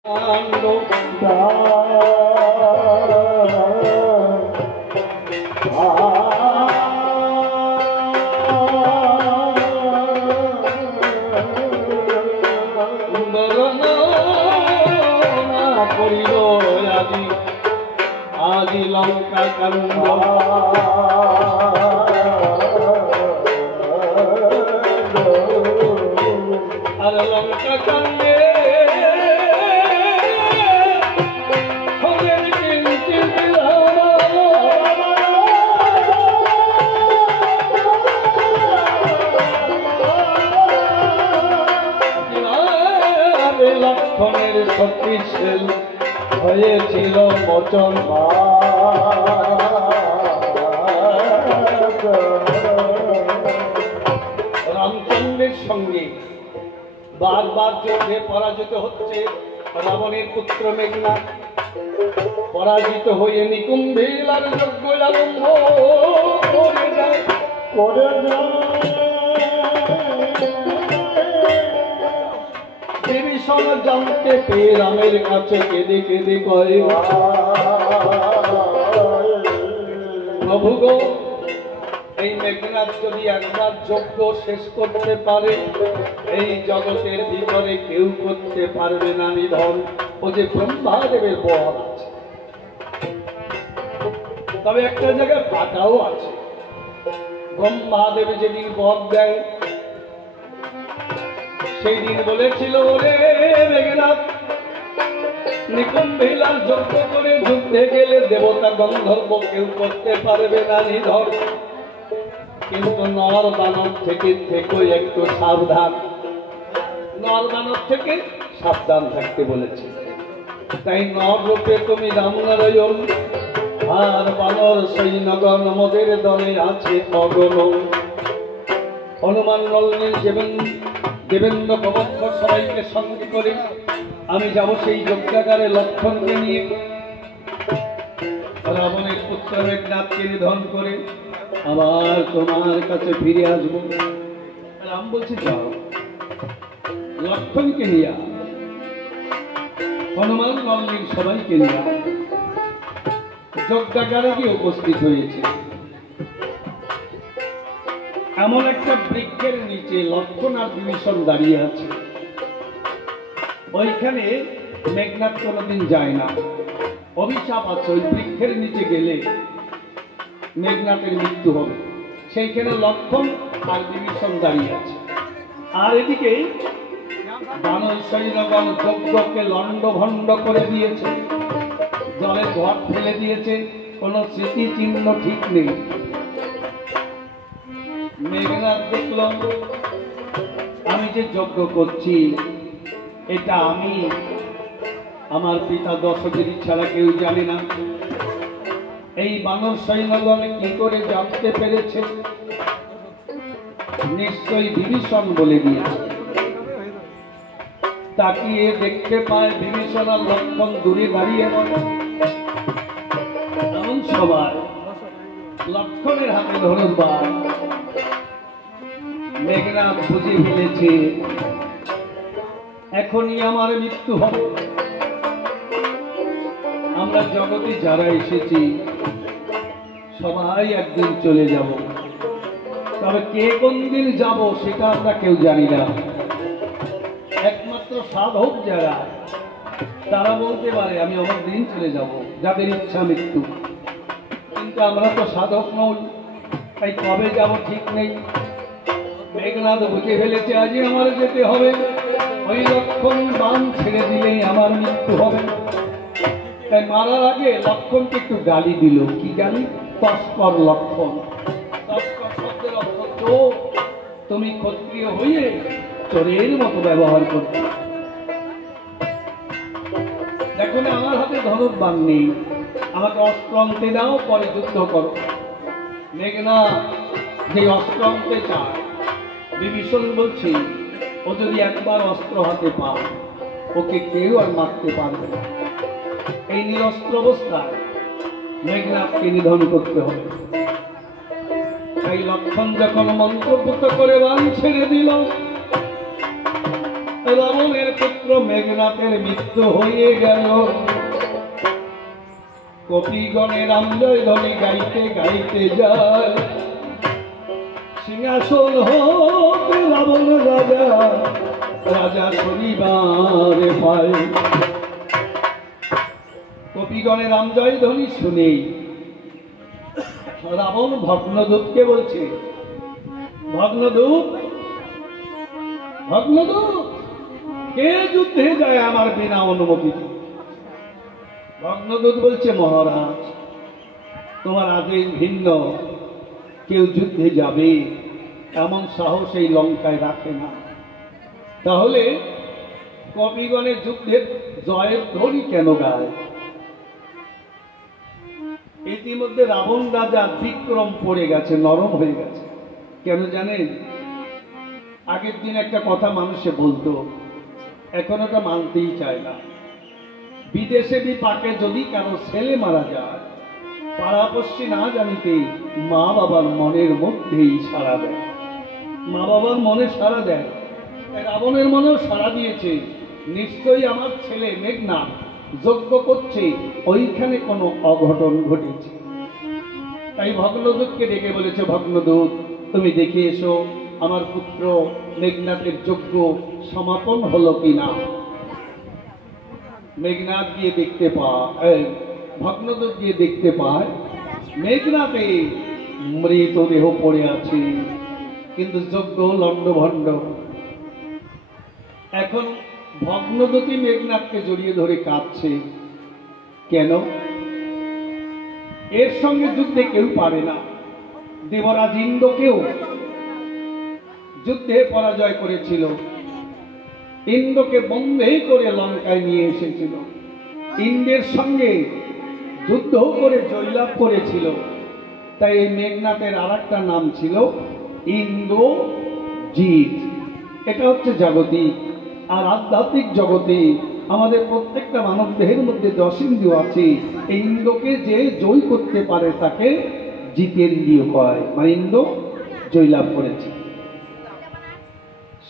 আজি লঙ্কা কান্দ আর লঙ্কা কান্দে লক্ষণের শক্তিশীল হয়েছিল মোচন রামচন্দ্রের সঙ্গে বারবার যুদ্ধে পরাজিত হচ্ছে রাবণের পুত্র মেঘনাদ। পরাজিত হয়ে নিকুম্ভীর আর যজ্ঞ আরম্ভ করে দেয়। বিভীষণ জানতে পেয়ে রামের কাছে কেঁদে কেঁদে কয়, প্রভু গো, এই মেঘনাদ যদি একবার যজ্ঞ শেষ করতে পারে এই জগতের ভিতরে কেউ করতে পারবে না নিধন। ও যে ব্রহ্মাদেবের বর আছে, তবে একটা জায়গায় ফাটাও আছে। ব্রহ্মাদেব যেদিন বর দেয় সেই দিন বলেছিল, ওরে মেঘনাদ, নিকুম্ভীলার যজ্ঞ করে যুদ্ধে গেলে দেবতা গন্ধর্ব কেউ করতে পারবে না নিধন। কিন্তু নর দানব থেকে থেকো একটু সাবধান। নর দানব থেকে সাবধান থাকতে বলেছে। তাই নর রূপে তুমি রামনারায়ণ, আর বানর সৈন্যগণ মোদের দলে আছে অগণ। হনুমান নলিনী দেবেন্দ্র প্রবক্ষ সবাইকে সঙ্গে করে আমি যাব সেই যজ্ঞাগারে লক্ষণকে নিয়ে রাবণের পুত্র মেঘনাদকে নিধন করে আবার তোমার কাছে ফিরে আসবো। রাম বলছে, যাও, লক্ষণকে নিয়ে হনুমান নলিনী সবাইকে নিয়ে যজ্ঞাগারে গিয়ে উপস্থিত হয়েছে। এমন একটা বৃক্ষের নিচে লক্ষণ আর বিভীষণ দাঁড়িয়ে আছে। ওইখানে মেঘনাদ কোনোদিন যায় না, অভিশাপ আছে। ওই বৃক্ষের নিচে গেলে মেঘনাদের মৃত্যু হবে। সেইখানে লক্ষণ আর বিভীষণ দাঁড়িয়ে আছে। আর এদিকে বানর সৈন্যগণ যজ্ঞকে লণ্ডভণ্ড করে দিয়েছে, জলে ঘর ফেলে দিয়েছে, কোনো স্মৃতি চিহ্ন ঠিক নেই। মেঘনাদ দেখল, আমি যে যজ্ঞ করছি এটা আমি, আমার পিতা দশগিরি ছাড়া কেউ জানে না। এই বানর সৈন্যগণ কি করে জানতে পেরেছে? নিশ্চয়ই বিভীষণ বলে দিয়েছে। তাকিয়ে দেখতে পায় বিভীষণ আর লক্ষণ দূরে দাঁড়িয়ে। এমন সবাই লক্ষণের হাতে ধনুর্বাণ। মেঘনাদ বুঝে ফেলেছে এখনই আমার মৃত্যু হবে। আমরা জগতে যারা এসেছি সবাই একদিন চলে যাব, তবে কে কোন দিন যাব সেটা আমরা কেউ জানি না। একমাত্র সাধক যারা, তারা বলতে পারে আমি অমুক দিন চলে যাব, যাদের ইচ্ছা মৃত্যু। কিন্তু আমরা তো সাধক নই, তাই কবে যাব ঠিক নেই। মেঘনাদ বুঝে ফেলেছে আজই আমার যেতে হবে। ওই লক্ষণ বান ছেড়ে দিলেই আমার মৃত্যু হবে। তাই মারার আগে লক্ষণকে একটু গালি দিল। কি গালি? তস্কর লক্ষণ। তস্কর শব্দের অর্থ চোর। তুমি ক্ষত্রিয় হয়ে চোরের মতো ব্যবহার করছো। দেখো না, আমার হাতে ধনুর্বাণ নেই, আমাকে অস্ত্র আনতে দাও, পরে যুদ্ধ করো। মেঘনাদ যে অস্ত্র আনতে চায়, বিভীষণ বলছি ও যদি একবার অস্ত্র হাতে পায় ওকে কেউ আর মারতে পারবে না। এই নিরস্ত্র অবস্থায় মেঘনাদকে নিধন করতে হবে। তাই লক্ষণ যখন মন্ত্রপুত করে বান ছেড়ে দিল, রাবণের পুত্র মেঘনাথের মৃত্যু হয়ে গেল। কপিগণের রামজয় ধ্বনি গাইতে গাইতে যায়, সিংহাসন হতে রাবণ রাজা রাজা শনিবার পায়। কপিগণের রামজয় ধ্বনি শুনেই রাবণ ভগ্নদূতকে বলছে, ভগ্নদূত, ভগ্নদূত, কে যুদ্ধে যায় আমার বিনা অনুমতিতে? ভগ্নদূত বলছে, মহারাজ, তোমার আদেশ ভিন্ন, কেউ যুদ্ধে যাবে এমন সাহস এই লঙ্কায় রাখে না। তাহলে কপিগণের যুদ্ধের জয়ের ধ্বনি কেন গায়? ইতিমধ্যে রাবণ রাজা বিক্রম পড়ে গেছে, নরম হয়ে গেছে। কেন জানেন? আগের দিন একটা কথা মানুষে বলতো, এখন ওটা মানতেই চায় না। বিদেশে বিপাকে যদি কারো ছেলে মারা যায়, পাড়াপড়শি না জানিতে মা বাবার মনের মধ্যেই সাড়া দেয়, মা বাবার মনে সাড়া দেয়। রাবণের মনেও সাড়া দিয়েছে, নিশ্চয়ই আমার ছেলে মেঘনাথ যজ্ঞ করছে, ওইখানে কোনো অঘটন ঘটেছে। তাই ভগ্নদূতকে ডেকে বলেছে, ভগ্নদূত, তুমি দেখে এসো আমার পুত্র মেঘনাথের যজ্ঞ সমাপন হলো কিনা। মেঘনাথ গিয়ে দেখতে পায়, ভগ্নদূত গিয়ে দেখতে পায় মেঘনাথে মৃতদেহ পড়ে আছে, কিন্তু যজ্ঞ লণ্ডভণ্ড। এখন ভগ্নদূতই মেঘনাথকে জড়িয়ে ধরে কাঁদছে। কেন? এর সঙ্গে যুদ্ধে কেউ পারে না। দেবরাজ ইন্দ্রকেও যুদ্ধে পরাজয় করেছিল, ইন্দ্রকে বন্ধে করে লঙ্কায় নিয়ে এসেছিল, ইন্দ্রের সঙ্গে যুদ্ধ করে জয়লাভ করেছিল। তাই এই মেঘনাথের আর একটা নাম ছিল ইন্দ্রজিৎ। এটা হচ্ছে জাগতিক। আর আধ্যাত্মিক জগতে আমাদের প্রত্যেকটা মানব দেহের মধ্যে 10 ইন্দ্রিয় আছে। এই ইন্দ্রকে যে জয় করতে পারে তাকে জিতেন্দ্রিয় কয়, মানে ইন্দ্র জয়লাভ করেছে।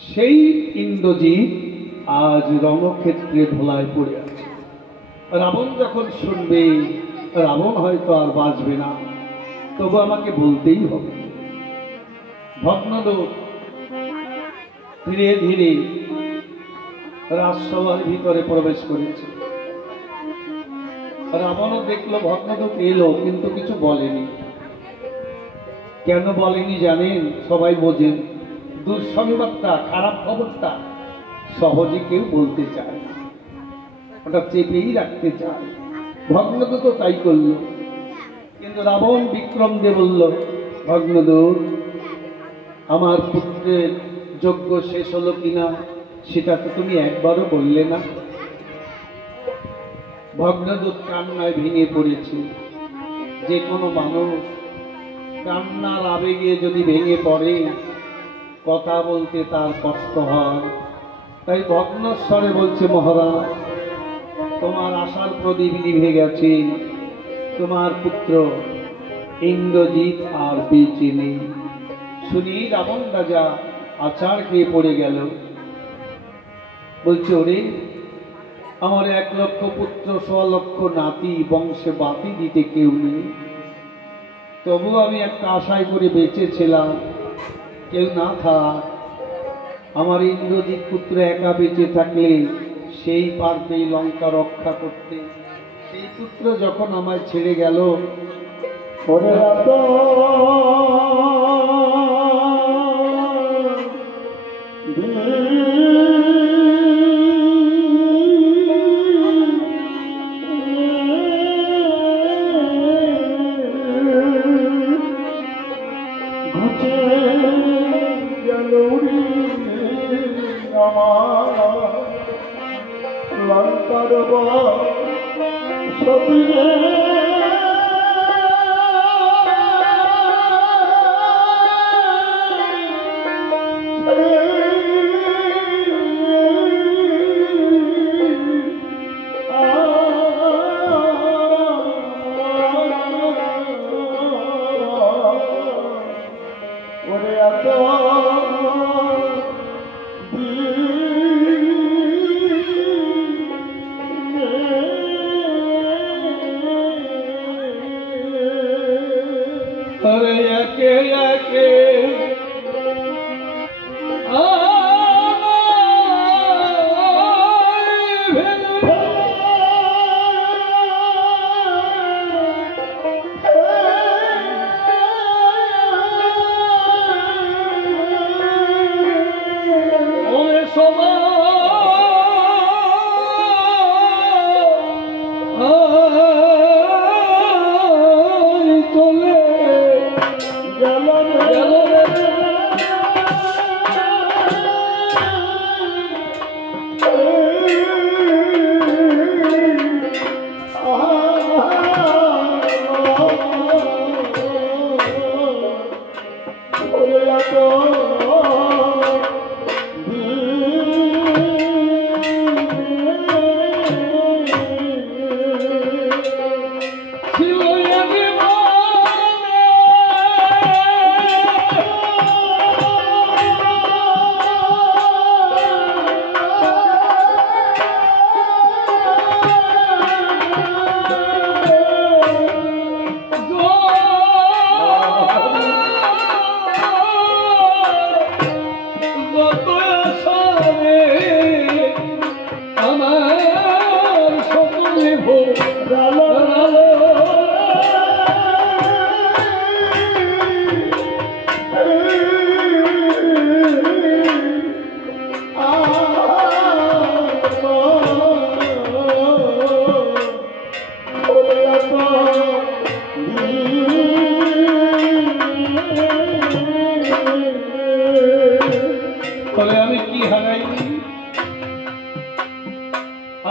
সেই ইন্দ্রজিৎ আজ রণক্ষেত্রে ধোলায় পড়ে আছে। রাবণ যখন শুনবে, রাবণ হয়তো আর বাঁচবে না, তবু আমাকে বলতেই হবে। ভগ্নদূত ধীরে ধীরে রাজসভার ভিতরে প্রবেশ করেছে। রাবণও দেখলো ভগ্নদূত এলো, কিন্তু কিছু বলেনি। কেন বলেনি জানেন? সবাই বোঝেন, দুঃসংবাদটা, খারাপ খবরটা সহজে কেউ বলতে চায় না, ওটা চেপেই রাখতে চায়। ভগ্নদূত তাই করল। কিন্তু রাবণ বিক্রম দিয়ে বলল, ভগ্নদূত, আমার পুত্রের যজ্ঞ শেষ হলো কিনা সেটা তো তুমি একবারও বললে না। ভগ্নদূত কান্নায় ভেঙে পড়েছে। যে কোনো মানুষ কান্নার আবেগে যদি ভেঙে পড়ে, কথা বলতে তার কষ্ট হয়। তাই ভগ্নস্বরে বলছে, মহারাজ, তোমার আশার প্রদীপ নিভে গেছে, তোমার পুত্র ইন্দ্রজিৎ আর বেঁচে নেই। শুনি রাবণ রাজা আচার খেয়ে পড়ে গেল। বলছে, ওরে, আমার 1 লক্ষ পুত্র, 100 লক্ষ নাতি, বংশে বাতি দিতে কেউ নেই। তবু আমি একটা আশায় করে বেঁচেছিলাম, কেউ না থাক, আমার ইন্দ্রজিৎ পুত্র একা বেঁচে থাকলে সেই পারবে লঙ্কা রক্ষা করতে। সেই পুত্র যখন আমায় ছেড়ে গেল, ওরে अरे एके एके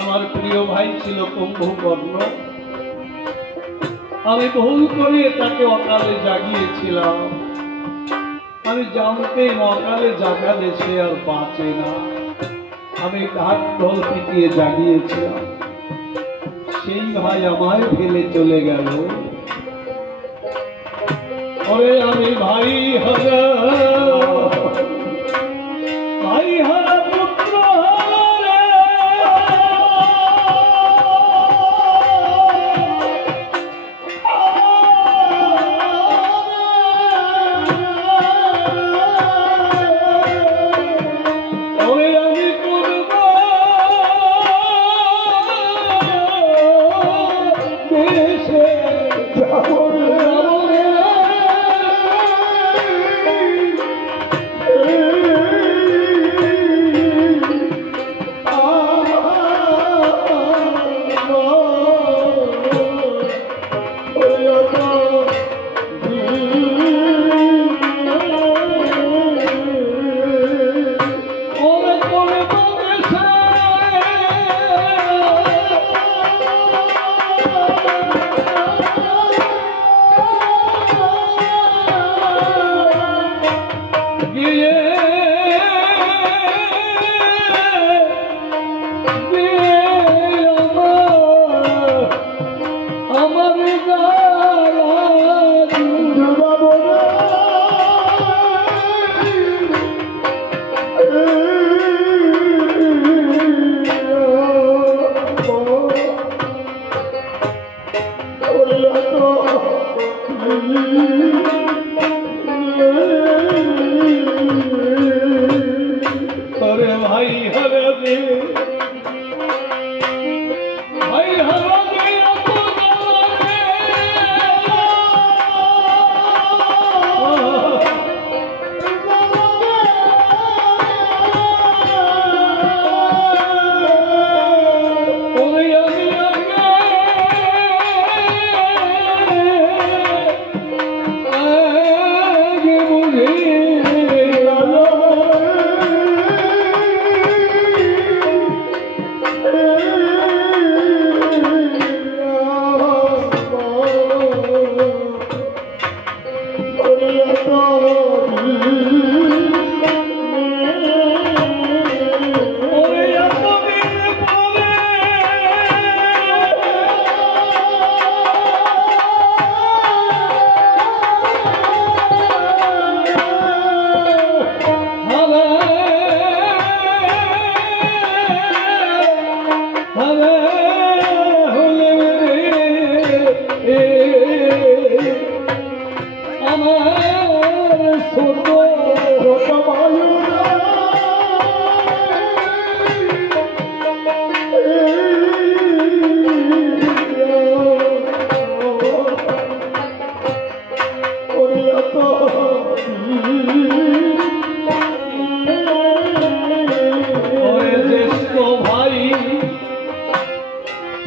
আমার প্রিয় ভাই ছিল কুম্ভকর্ণ। আমি ভুল করে তাকে অকালে জাগিয়েছিলাম। আমি জানতেন অকালে জাগালে সে আর বাঁচে না। আমি ঢাক ঢোল পিটিয়ে জাগিয়েছিলাম। সেই ভাই আমায় ফেলে চলে গেল। ওরে আমি ভাই হারা, ভাই হারা পুত্র হারা। ওরে আমি করব দেশে যাব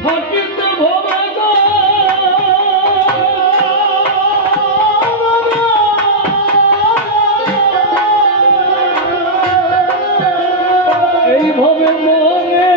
থাকিতে ভবে না এইভাবে মনে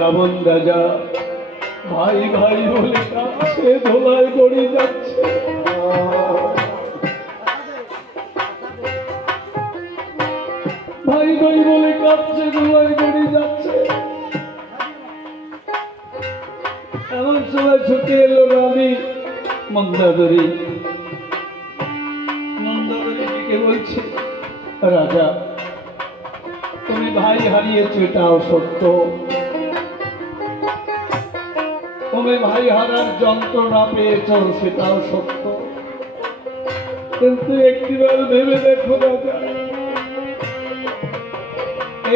রাবণ রাজা ভাই ভাই বলে কাছে ধোলায় গড়ি যাচ্ছে। ভাই ভাই বলে কাছে ধোলায় গড়ি যাচ্ছে। এমন সময় ছুটে এলো রানী মন্দাদরী। মন্দাদরী দিকে বলছে, রাজা তুমি ভাই হারিয়েছ এটাও সত্য, তুমি ভাই হারার যন্ত্রণা পেয়েছ সেটাও সত্য, কিন্তু একটিবার ভেবে দেখো রাজা,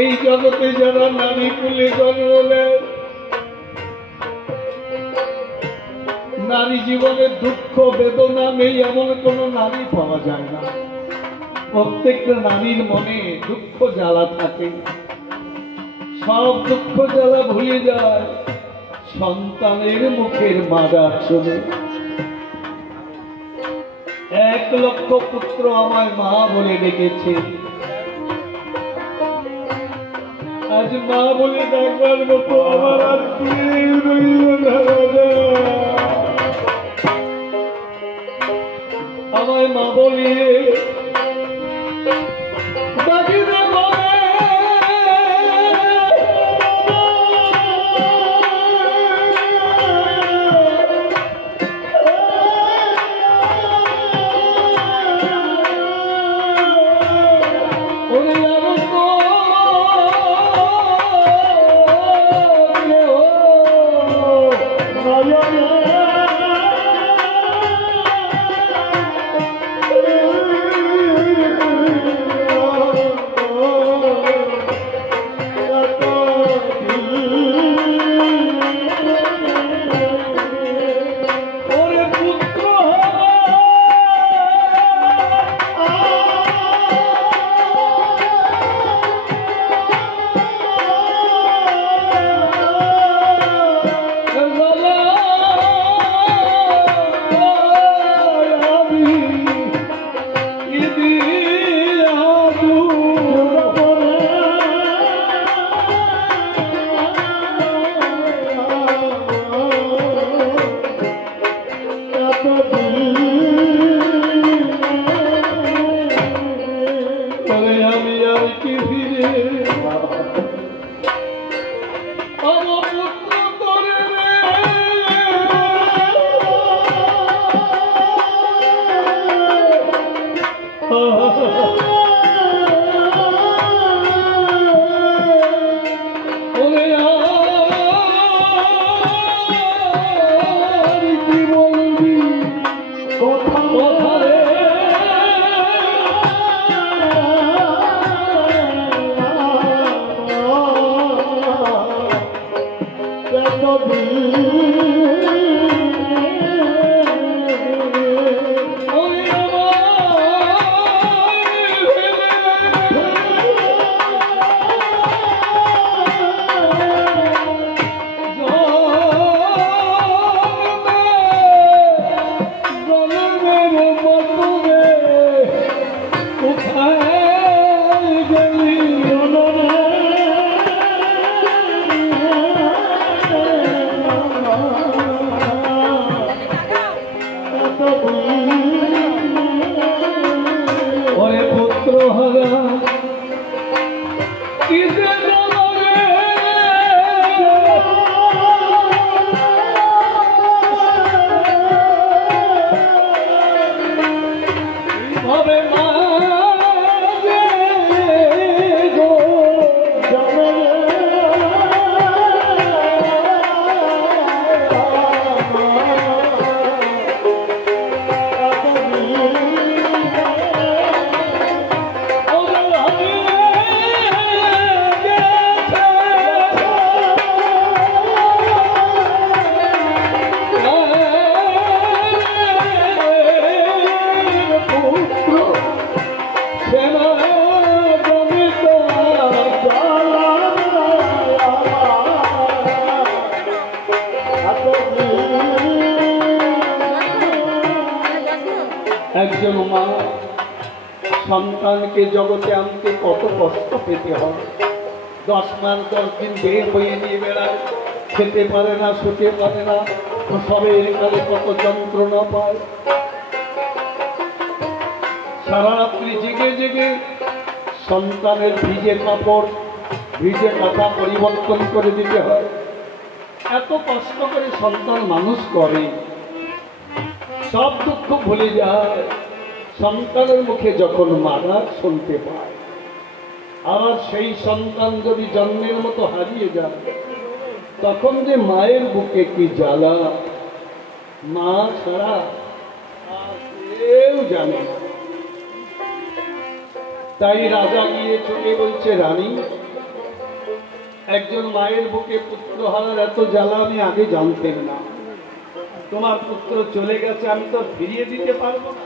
এই জগতে যারা নারী কুলে জন্ম নেয়, নারী জীবনে দুঃখ বেদনা নেই এমন কোন নারী পাওয়া যায় না। প্রত্যেকটা নারীর মনে দুঃখ জ্বালা থাকে, সব দুঃখ জ্বালা ভুলে যায় সন্তানের মুখের মাদা শুনে। 1 লক্ষ পুত্র আমায় মা বলে ডেকেছে, আজ মা বলে ডাকবার মতো আমার আর কেউ রইল না রাজা। আমায় মা বলিয়ে ডাকিতে বলে Yeah. একজন মা সন্তানকে জগতে আনতে কত কষ্ট পেতে হয়। 10 মাস 10 দিন বের হয়ে নিয়ে বেড়ায়, খেতে পারে না, শুতে পারে না, প্রসবের কালে কত যন্ত্রণা পায়। সারা রাত্রি জেগে জেগে সন্তানের ভিজে কাপড় ভিজে কাঁথা পরিবর্তন করে দিতে হয়। এত কষ্ট করে সন্তান মানুষ করে, সব দুঃখ ভুলে যায় সন্তানের মুখে যখন মা ডাক শুনতে পায়। আর সেই সন্তান যদি জন্মের মতো হারিয়ে যায়, তখন যে মায়ের বুকে কি জ্বালা, মা ছাড়া আর কেউ জানে না। তাই রাজা গিয়ে চলে বলছে, রানী, একজন মায়ের বুকে পুত্র হারার এত জ্বালা আমি আগে জানতেন না। তোমার পুত্র চলে গেছে, আমি তো ফিরিয়ে দিতে পারবো না,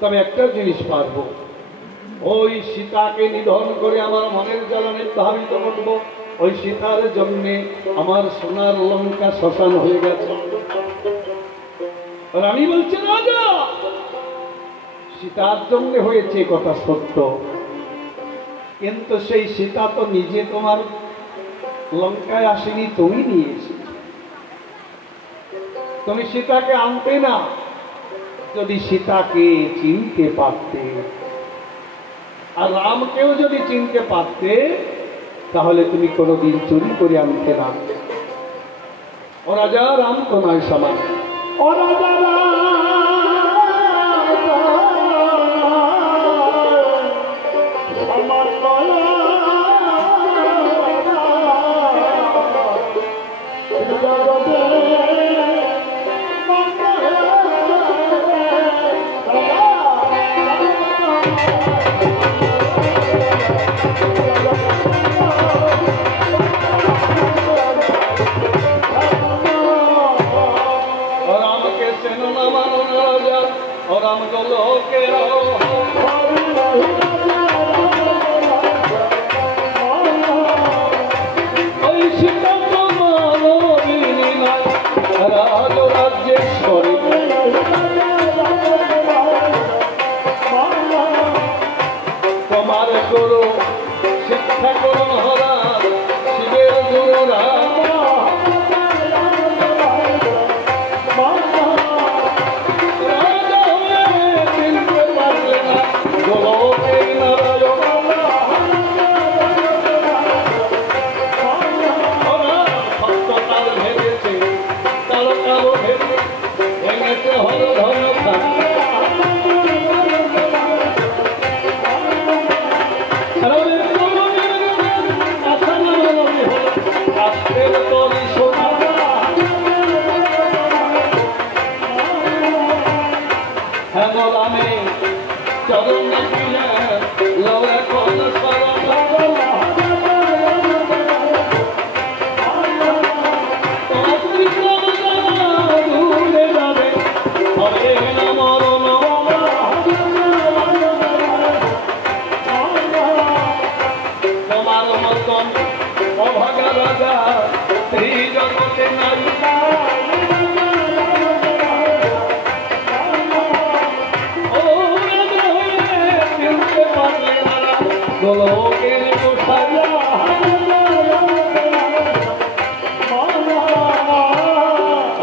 তবে একটা জিনিস পারবো, ওই সীতাকে নিধন করে আমার মনের জ্বালা নির্ধারিত করব। ওই সীতার জন্যে আমার সোনার লঙ্কা শ্মশান হয়ে গেছে। রানী বলছে, রাজা, সীতার জন্য হয়েছে কথা সত্য, কিন্তু সেই সীতা তো নিজে তোমার লঙ্কায় আসেনি, তুমি নিয়ে এসেছো। তুমি সীতাকে আনতে না, যদি সীতাকে চিনতে পারতে আর রামকেও যদি চিনতে পারতে, তাহলে তুমি কোনোদিন চুরি করে আনতে না। ও রাজা, রাম তো নয় সমান। ও রাজা,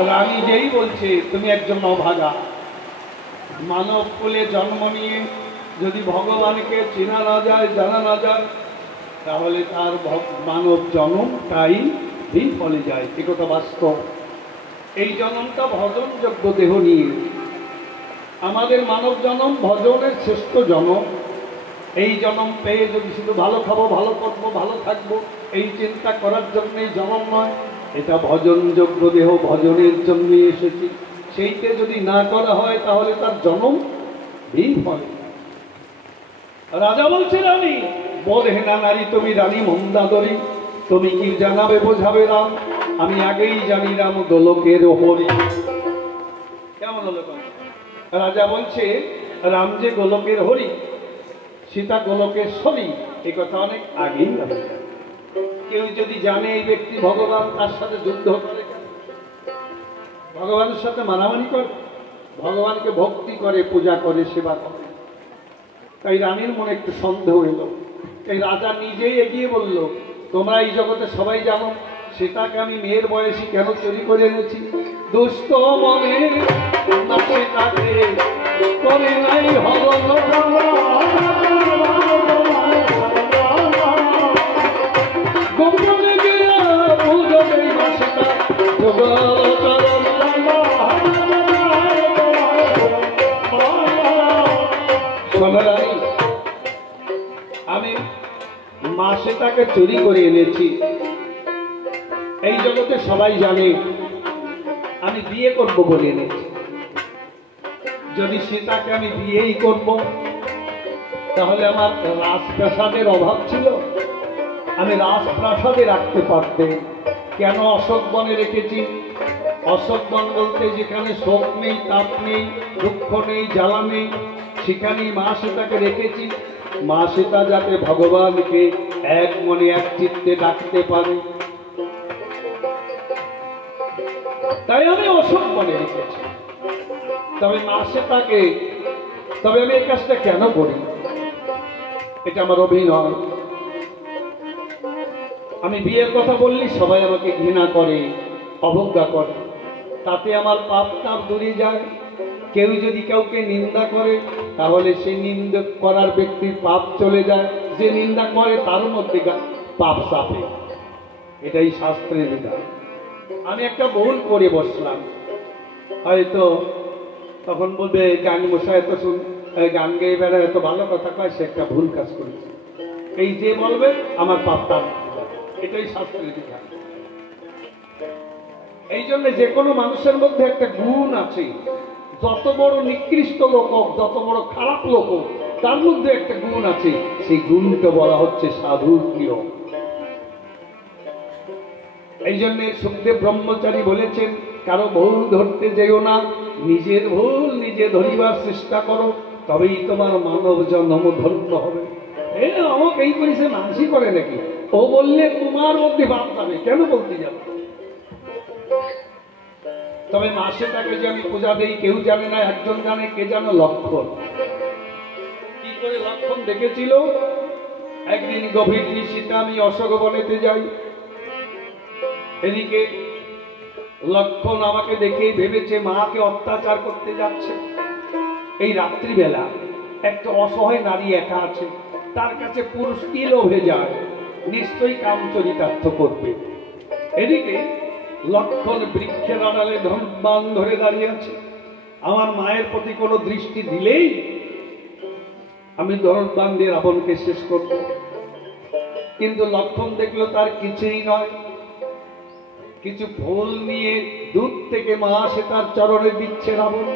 রানী যেই বলছে তুমি একজন অভাগা, মানব কুলে জন্ম নিয়ে যদি ভগবানকে চেনা না যায়, জানা না যায়, তাহলে তার মানব জন্মটাই বিফলে যায়। এ কথা বাস্তব। এই জন্মটা ভজনযোগ্য দেহ নিয়ে, আমাদের মানব জন্ম ভজনের শ্রেষ্ঠ জন্ম। এই জন্ম পেয়ে যদি শুধু ভালো খাবো, ভালো করবো, ভালো থাকবো, এই চিন্তা করার জন্যই জন্ম নয়। এটা ভজনযোগ্য দেহ, ভজনের জন্য এসেছি। সেইটা যদি না করা হয়, তাহলে তার জন্ম বিফলে। রাজা বলছে, রানী, বোধে না নারী তুমি রানী মন্দাদরী, তুমি কি জানাবে বোঝাবে রাম, আমি আগেই জানি রাম গোলকের হরি। কেমন হলো? রাজা বলছে, রাম যে গোলকের হরি, সীতা গোলকেশ্বরী, এ কথা অনেক আগেই জানা যায়। কেউ যদি জানে এই ব্যক্তি ভগবান, তার সাথে যুদ্ধ করে, ভগবানের সাথে মারামারি করে, ভগবানকে ভক্তি করে, পূজা করে, সেবা করে। তাই রানীর মনে একটু সন্দেহ এলো। এই রাজা নিজেই এগিয়ে বলল, তোমরা এই জগতে সবাই জানো সীতাকে আমি মেয়ের বয়সী কেন চুরি করে এনেছি। দুষ্ট মনে সীতাকে করে নাই গোপনে গিয়া পুজো দেই সীতা আমি মা সীতাকে চুরি করে এনেছি। এই জগতে সবাই জানে আমি বিয়ে করব বলে এনেছি। যদি সীতাকে আমি বিয়েই করব, তাহলে আমার রাজপ্রাসাদের অভাব ছিল, আমি রাজপ্রাসাদে রাখতে পারতেন। কেন অশোক বনে রেখেছি? অশোক বন বলতে যেখানে শোক নেই, তাপ নেই, দুঃখ নেই, জ্বালা নেই, সেখানেই মা সীতাকে রেখেছি। মা সীতা যাতে ভগবানকে এক মনে এক চিত্তে ডাকতে পারে, তাই আমি অশোক বনে রেখেছি। তবে মা সীতাকে, তবে আমি এই কাজটা কেন করি? এটা আমার অভিনয়। আমি বিয়ের কথা বললি সবাই আমাকে ঘৃণা করে, অবজ্ঞা করে, তাতে আমার পাপ তাপ দূরে যায়। কেউ যদি কাউকে নিন্দা করে, তাহলে সেই নিন্দা করার ব্যক্তির পাপ চলে যায়, যে নিন্দা করে তার মধ্যে পাপ চাপে। এটাই শাস্ত্রের বিধান। আমি একটা ভুল করে বসলাম, হয়তো তখন বলবে গান মশাই এত গান গেয়ে বেড়া এত ভালো কথা কয়, সে একটা ভুল কাজ করেছে। এই যে বলবে আমার পাপ তাপ, এটাই শাস্ত্রের বিধান। এই জন্য যে কোনো মানুষের মধ্যে একটা গুণ আছে, যত বড় নিকৃষ্ট লোক হোক, যত বড় খারাপ লোক হোক, তার মধ্যে একটা গুণ আছে, সেই গুণটা বলা হচ্ছে সাধুর প্রিয়। এই জন্য সুখদেব ব্রহ্মচারী বলেছেন, কারো ভুল ধরতে যেও না, নিজের ভুল নিজে ধরিবার চেষ্টা করো, তবেই তোমার মানব জন্ম ধন্য হবে। আমাকে এই করেছে মানসি করে নাকি? ও বললে তোমার মধ্যে ভাব যাবে, কেন বলতে যাবে? তবে মা সীতাকে যে আমি পূজা দেই কেউ জানে না, একজন জানে, কে জানো? লক্ষণ। কি করে লক্ষণ দেখেছিল? একদিন গভীর নিশীতে আমি অশোক বনেতে যাই, এদিকে লক্ষণ আমাকে দেখেই ভেবেছে মাকে অত্যাচার করতে যাচ্ছে। এই রাত্রিবেলা একটা অসহায় নারী একা আছে, তার কাছে পুরুষ কি লোভে যায়, নিশ্চয়ই কামচরিতার্থ করবে। এদিকে লক্ষণ বৃক্ষের আড়ালে ধনুর্বাণ ধরে দাঁড়িয়ে আছে। আমার মায়ের প্রতি কোনো দৃষ্টি দিলেই আমি ধনুর্বাণ দিয়ে রাবণকে শেষ করব। কিন্তু লক্ষণ দেখলো তার কিছুই নয়, কিছু ফুল নিয়ে দূর থেকে মা সে তার চরণে দিচ্ছে রাবণ।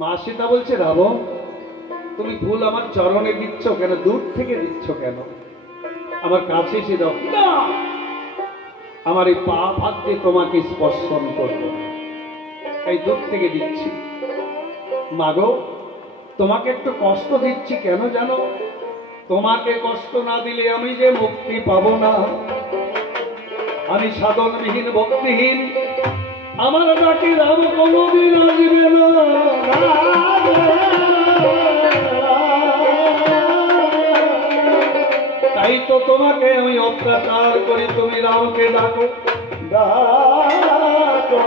মা সীতা বলছে, রাবণ তুমি ফুল আমার চরণে দিচ্ছ কেন? দূর থেকে দিচ্ছ কেন? আমার কাছে এসে দাও। না, আমার এই পা হাত দিয়ে তোমাকে স্পর্শন করব, এই দূর থেকে দিচ্ছি। মাগো, তোমাকে একটু কষ্ট দিচ্ছি কেন জানো? তোমাকে কষ্ট না দিলে আমি যে মুক্তি পাবো না। আমি সাধনবিহীন, ভক্তিহীন, আমার ডাকে রাম কোনদিন আসবে না। তাই তো তোমাকে আমি অত্যাচার করি, তুমি রামকে ডাকো, ডাকো।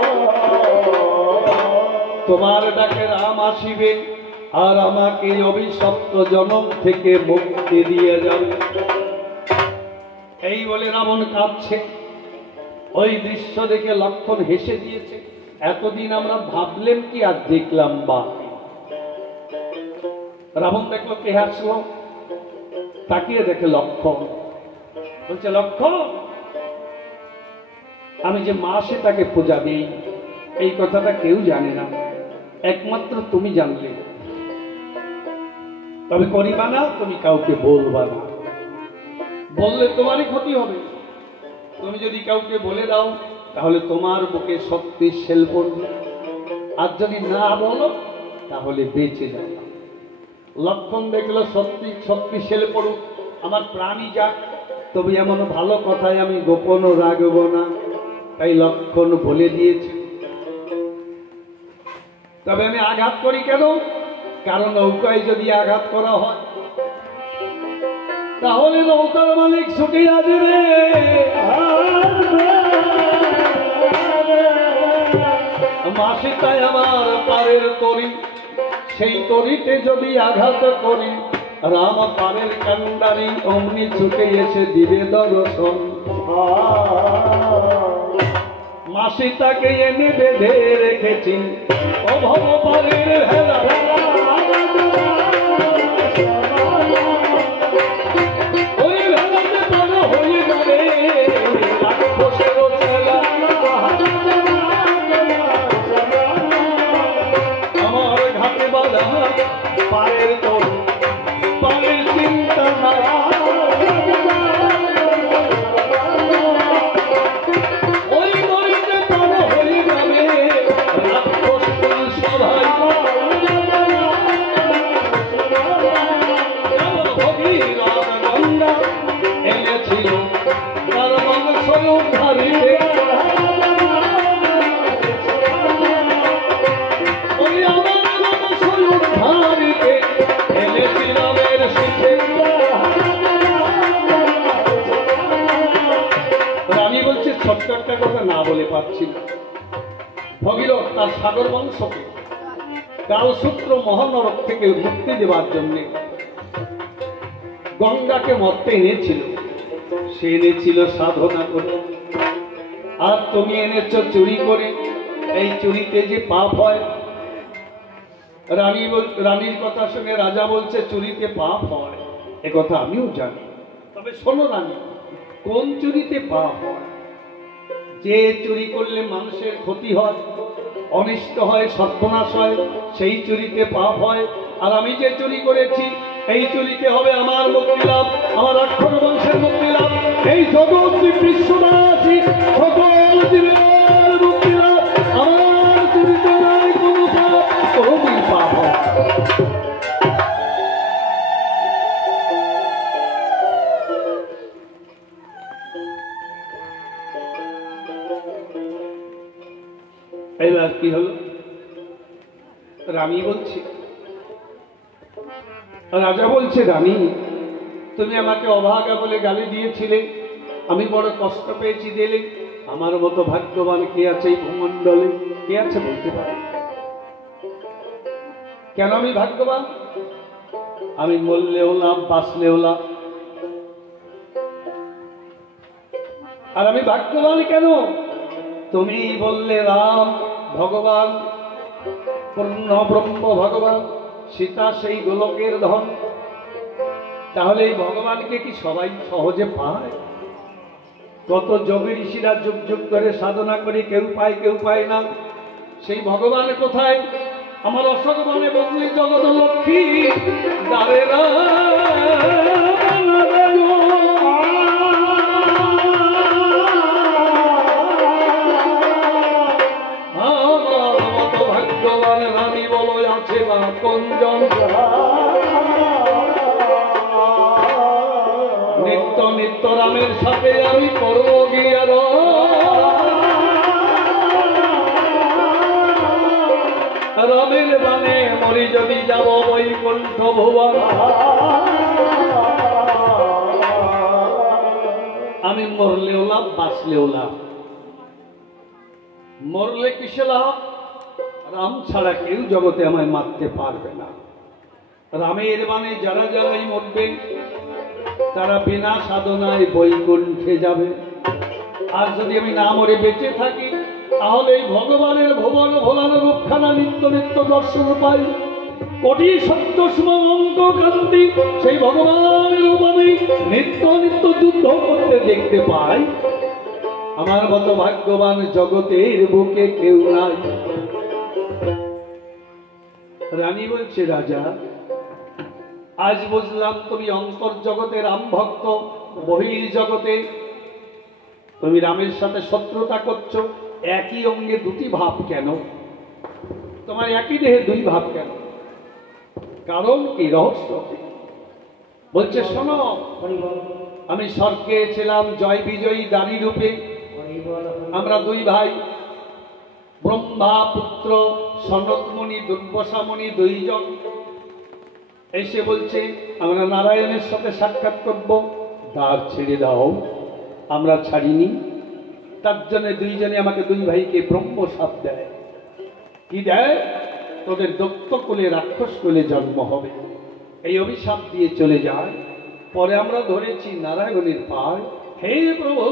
তোমার ডাকে রাম আসিবে, আর আমাকে অভিশপ্ত জনম থেকে মুক্তি দিয়ে যাবে। এই বলে রাবণ কাঁদছে। ওই দৃশ্য দেখে লক্ষণ হেসে দিয়েছে। এতদিন আমরা ভাবলেন কি আর দেখলাম বা। রাবণ দেখলো কে হাসলো, তাকিয়ে দেখে লক্ষণ। বলছে, লক্ষণ আমি যে মা সীতাকে পূজা দিই এই কথাটা কেউ জানে না, একমাত্র তুমি জানলে। তবে করিবা না, তুমি কাউকে বলবা না, বললে তোমারই ক্ষতি হবে। তুমি যদি কাউকে বলে দাও তাহলে তোমার বুকে শক্তির শেল পড়বে, আর যদি না বলো তাহলে বেঁচে যাবে। লক্ষণ দেখলো সত্যি শক্তি শেল পড়ুক, আমার প্রাণী যাক, তবে এমন ভালো কথায় আমি গোপনও রাখব না। তাই লক্ষণ বলে দিয়েছে, তবে আমি আঘাত করি কেন? কারণ নৌকায় যদি আঘাত করা হয় তাহলে নৌকার মালিক ছুটে আসবে, মাসিটাই আমার পারের তরি, সেই তরিতে যদি আঘাত করি রাম পারের কান্ডারি অমনি ছুটে এসে দিবে দর্শন। মাসিটাকে এনে বেঁধে রেখেছি অভব পারের ভেলা, ওই ভেলাতে পার হয়ে যাবে রাক্ষসের ছেলা। আমার ঘাটে বাঁধা পায়ের তোর পায়ের চিন্তা ধারা, ওই নদীতে পার হয়ে যাবে রাক্ষস সভায়। ভগীরথ গঙ্গা এনেছিল তার বংশ উদ্ধারিতে, ওই আমার বংশ উদ্ধারিতে এনেছিলাম এর শীতে। রানী বলছে ছোট্ট একটা কথা না বলে পারছি না। ভগীরথ তার সাগর বংশকে কালসূত্র মহানরক থেকে মুক্তি দেওয়ার জন্য গঙ্গাকে মর্তে এনেছিল। সে এনেছিল সাধনা করে, আর তুমি এনেছ চুরি করে। এই চুরিতে যে পাপ হয়, রানীর কথা শুনে রাজা বলছে চুরিতে পাপ হয়, এ কথা আমিও জানি। তবে শোনো রানী, কোন চুরিতে পাপ হয়? যে চুরি করলে মানুষের ক্ষতি হয়, অনিষ্ট হয়, সর্বনাশ হয়, সেই চুরিতে পাপ হয়। আর আমি যে চুরি করেছি এই চুরিতে হবে আমার মুক্তি লাভ, আমার অক্ষর বংশের মুক্তি লাভ, এই জগৎ বিশ্ববাসী সকল জীবের মুক্তি লাভ। আমার চুরিতে নাই কোনো পাপ, কোনদিন পাপ হয়। এবার কি হলো? রানী বলছে, রাজা বলছে রানী তুমি আমাকে অভাগা বলে গালি দিয়েছিলে, আমি বড় কষ্ট পেয়েছি দিলে। আমার মতো ভাগ্যবান কে আছে এই ভূমণ্ডলে? কে আছে বলতে পারে? কেন আমি ভাগ্যবান? আমি মরলেও লাভ, বাঁচলেও লাভ। আর আমি ভাগ্যবান কেন? তুমি বললে রাম ভগবান, পূর্ণ ব্রহ্ম ভগবান, সীতা সেই গোলকের ধন। তাহলে এই ভগবানকে কি সবাই সহজে পায়? কত যোগী ঋষিরা যুগ যুগ করে সাধনা করে কেউ পায়, কেউ পায় না। সেই ভগবান কোথায়? আমার অশোক বনে বদলি জগৎ লক্ষ্মী দ্বারেরা ভাগ্যবান রানী বলো আছে বা কোনজন? নিত্য নিত্য রামের সাথে আমি করব গিয়ে রামের বানে মরি যদি যাব বৈকুণ্ঠ ভুবন। আমি মরলেও লাভ, বাঁচলেও লাভ। মরলে কিসে লাভ? রাম ছাড়া কেউ জগতে আমায় মারতে পারবে না। রামের বানে যারা যারাই মরবে তারা বিনা সাধনায় বৈকুণ্ঠে যাবে। আর যদি আমি না মরে বেঁচে থাকি তাহলে এই ভগবানের ভুবন ভোলানো রূপখানা নিত্য নিত্য দর্শন পাই। কোটি সত্য সুমন্ত কান্তি সেই ভগবানের রূপে নিত্য নিত্য যুদ্ধ করতে দেখতে পাই। আমার মতো ভাগ্যবান জগতের বুকে কেউ নাই। রানী বলছে রাজা আজ বুঝলাম তুমি অন্তর জগতে রাম ভক্ত, বহির জগতে তুমি রামের সাথে শত্রুতা করছো। একই অঙ্গে দুটি ভাব কেন? তোমার একই দেহে দুই ভাব কেন? কারণ কি? রহস্য বলছে শোনো, আমি স্বর্গে ছিলাম জয় বিজয়ী দানী রূপে। আমরা দুই ভাই, ব্রহ্মা পুত্র সনতমণি দুর্বাসামণি দুইজন এসে বলছে আমরা নারায়ণের সাথে সাক্ষাৎ করব, দ্বার ছেড়ে দাও। আমরা ছাড়িনি। তার জন্য দুইজনে আমাকে দুই ভাইকে ব্রহ্ম শাপ দেয়। কি দেয়? তোদের দত্ত কোলে রাক্ষস কোলে জন্ম হবে, এই অভিশাপ দিয়ে চলে যায়। পরে আমরা ধরেছি নারায়ণের পায়। হে প্রভু,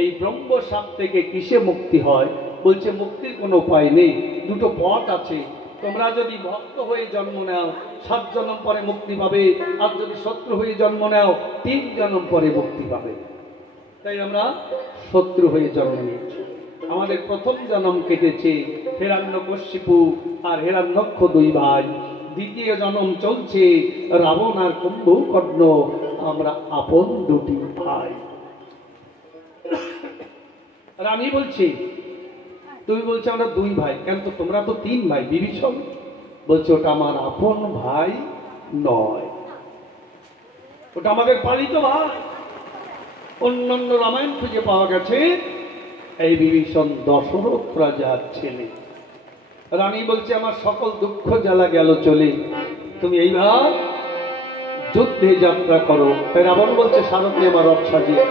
এই ব্রহ্ম শাপ থেকে কিসে মুক্তি হয়? বলছে মুক্তির কোনো উপায় নেই, দুটো পথ আছে। তোমরা যদি ভক্ত হয়ে জন্ম নাও 7 জন্ম পরে মুক্তি পাবে, আর যদি শত্রু হয়ে জন্ম নাও 3 জন্ম পরে মুক্তি পাবে। তাই আমরা শত্রু হয়ে জন্ম নিয়েছি। আমাদের প্রথম জন্ম কেটেছে হিরণ্যকশিপু আর হিরণ্যক্ষ দুই ভাই। দ্বিতীয় জন্ম চলছে রাবণ আর কুম্ভকর্ণ। আমরা আপন দুটি ভাই। আর আমি বলছি, তুমি বলছো আমরা দুই ভাই, কেন? তো তোমরা তো 3 ভাই। বিভীষণ বলছে ওটা আমার আপন ভাই নয়, ওটা আমাদের পালিত ভাই। অন্যান্য রামায়ণ খুঁজে পাওয়া গেছে এই বিভীষণ দশরথ রাজার ছেলে। রানী বলছে আমার সকল দুঃখ জ্বালা গেল চলে, তুমি এইবার যুদ্ধে যাত্রা করো। তাই রাবণ বলছে সারথি আমার রথ সাজিয়ে।